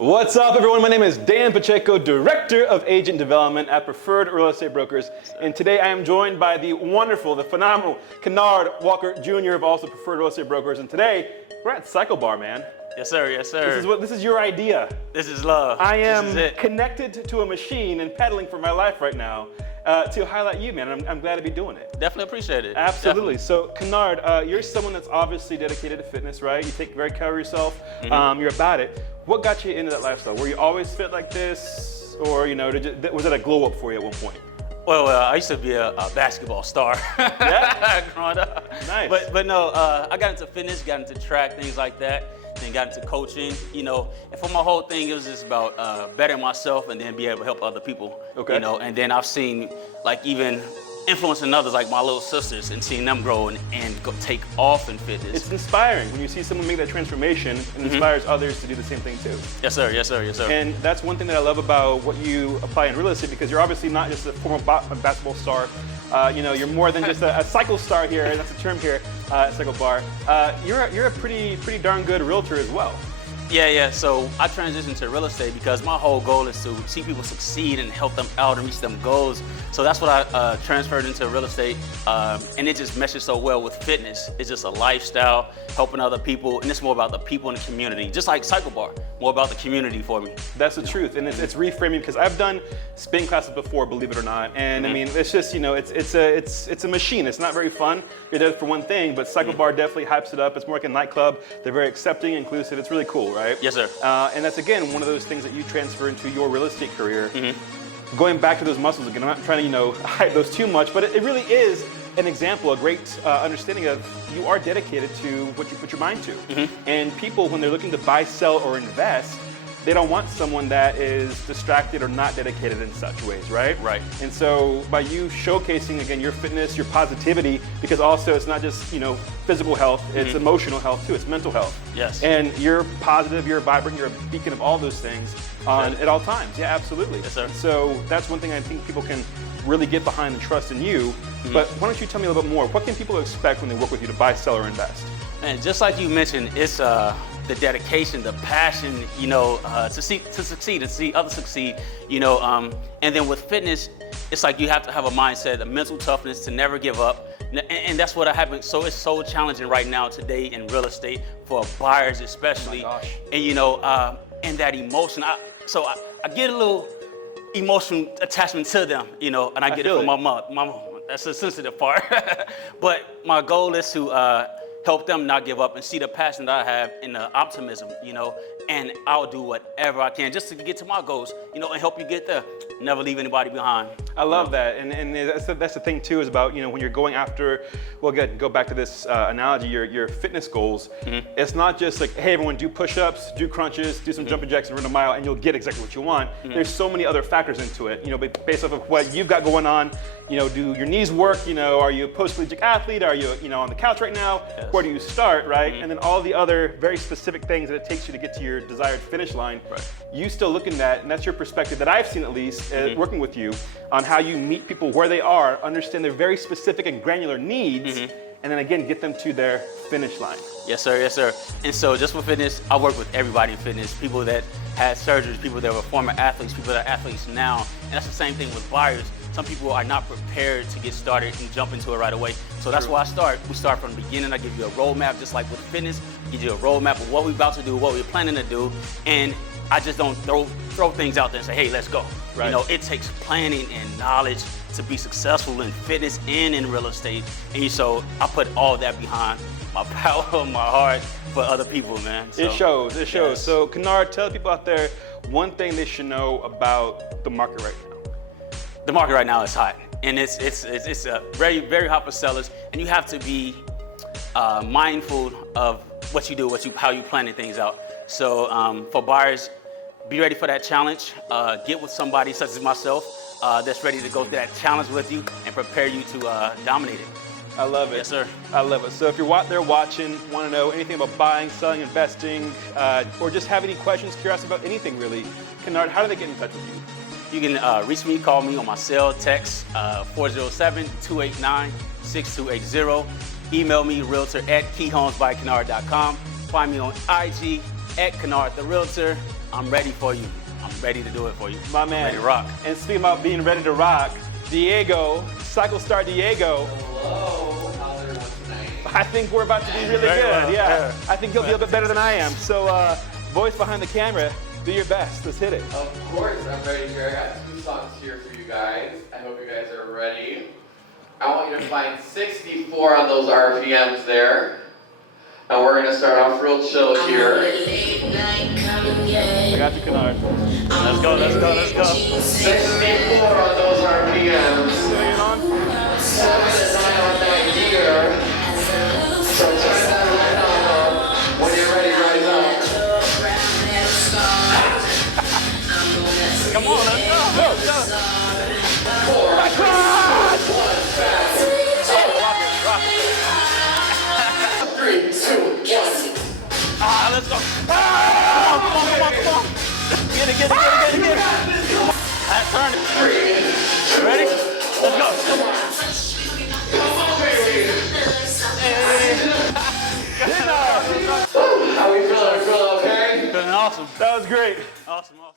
What's up, everyone? My name is Dan Pacheco, Director of Agent Development at Preferred Real Estate Brokers. And today I am joined by the wonderful, the phenomenal Kenard Walker Jr. of also Preferred Real Estate Brokers. And today we're at Cycle Bar, man. Yes, sir. Yes, sir. This is your idea. This is love. I am connected to a machine and pedaling for my life right now to highlight you, man. I'm glad to be doing it. Definitely appreciate it. Absolutely. Definitely. So, Kenard, you're someone that's obviously dedicated to fitness, right? You take very care of yourself. You're about it. What got you into that lifestyle? Were you always fit like this, or was it a glow up for you at one point? Well, I used to be a basketball star. Yeah. Growing up. Nice. But no, I got into fitness, got into track, things like that. Then got into coaching, and for my whole thing, it was just about bettering myself and then be able to help other people. Okay. And then I've seen even influencing others like my little sisters and seeing them grow and go take off in fitness. It's inspiring when you see someone make that transformation and inspires others to do the same thing too. Yes, sir. Yes, sir. Yes, sir. And that's one thing that I love about what you apply in real estate, because you're obviously not just a former basketball star. You're more than just a cycle star here, and that's a term here at Cycle Bar. You're a pretty darn good realtor as well. Yeah. So I transitioned to real estate because my whole goal is to see people succeed and help them out and reach them goals. So that's what I transferred into real estate, and it just meshes so well with fitness. It's just a lifestyle, helping other people, and it's more about the people in the community. Just like Cycle Bar, more about the community for me. That's the truth, and it's reframing, because I've done spin classes before, believe it or not, and I mean it's just it's a machine. It's not very fun. You're there for one thing, but Cycle Bar definitely hypes it up. It's more like a nightclub. They're very accepting, inclusive. It's really cool, right? Yes, sir. And that's again one of those things that you transfer into your real estate career. Going back to those muscles again, I'm not trying to hype those too much, but it really is an example, a great understanding of you are dedicated to what you put your mind to. And people, when they're looking to buy, sell, or invest, they don't want someone that is distracted or not dedicated in such ways, right? Right. And so by you showcasing, again, your fitness, your positivity, because also it's not just, physical health, it's emotional health too, it's mental health. Yes. And you're positive, you're vibrant, you're a beacon of all those things at all times. Yeah, absolutely. Yes, sir. So that's one thing I think people can really get behind and trust in you. But why don't you tell me a little bit more? What can people expect when they work with you to buy, sell, or invest? And just like you mentioned, it's the dedication, the passion, to succeed, to see others succeed, and then with fitness, it's like you have to have a mindset, a mental toughness to never give up. And that's what I have. So it's so challenging right now today in real estate for buyers especially. Oh my gosh. And and that emotion. I get a little emotional attachment to them, and I get it from my mom. That's the sensitive part. But my goal is to help them not give up and see the passion that I have and the optimism, and I'll do whatever I can just to get to my goals, and help you get there. Never leave anybody behind. I love that, and that's the thing too, is about when you're going after, well, again, go back to this analogy, your fitness goals. It's not just like, hey, everyone, do push-ups, do crunches, do some jumping jacks, and run a mile, and you'll get exactly what you want. There's so many other factors into it, based off of what you've got going on. Do your knees work? Are you a post-collegiate athlete? Are you on the couch right now? Yes. Where do you start, right? And then all the other very specific things that it takes you to get to your desired finish line. Right. You still look at that, and that's your perspective that I've seen, at least, working with you, on how you meet people where they are, understand their very specific and granular needs, and then again, get them to their finish line. Yes, sir. Yes, sir. And so just for fitness, I work with everybody in fitness, people that had surgeries, people that were former athletes, people that are athletes now. And that's the same thing with buyers. Some people are not prepared to get started and jump into it right away. So that's where I start. We start from the beginning. I give you a roadmap, just like with fitness. I give you a roadmap of what we're about to do, what we're planning to do. And I just don't throw things out there and say, hey, let's go. Right. It takes planning and knowledge to be successful in fitness and in real estate. And so I put all that behind my power, my heart for other people, man. So, it shows. Yes. So, Kenard, tell people out there one thing they should know about the market right now. The market right now is hot, and it's very, very hot for sellers, and you have to be mindful of what you do, how you planning things out. So for buyers, be ready for that challenge. Get with somebody such as myself that's ready to go through that challenge with you and prepare you to dominate it. I love it. Yes, sir. I love it. So if you're out there watching, want to know anything about buying, selling, investing, or just have any questions, curious about anything really, Kenard, how do they get in touch with you? You can reach me, call me on my cell, text 407-289-6280. Email me, realtor@keyhomesbykenard.com. Find me on IG @Kenard the Realtor. I'm ready for you. I'm ready to do it for you. My man. Ready to rock. And speaking about being ready to rock, Diego, Cycle Star Diego. Hello, how's everyone tonight? I think we're about to be really Very good. well, Yeah. I think you'll be a bit better than I am. So, voice behind the camera, do your best. Let's hit it. Of course, I'm ready here. I got 2 songs here for you guys. I hope you guys are ready. I want you to find 64 on those RPMs there. And we're gonna start off real chill here. I got you, Kenard. Let's go, let's go, let's go. 64 on those RPMs. 7 and 9 on that gear. So turn that right on. When you're ready, rise up. Come on, let's go. Go, go. 4, 3, 2, 1, fast. Rock it. 3, 2, 1. Ah, let's go. Ah, come on, come on, come on. Get it, get it, get it, get it, get it. Come on. Turn it. 3, 2, Ready? Let's go. come on, baby. Hey. How we feeling? We feeling okay? Feeling awesome. That was great. Awesome, awesome.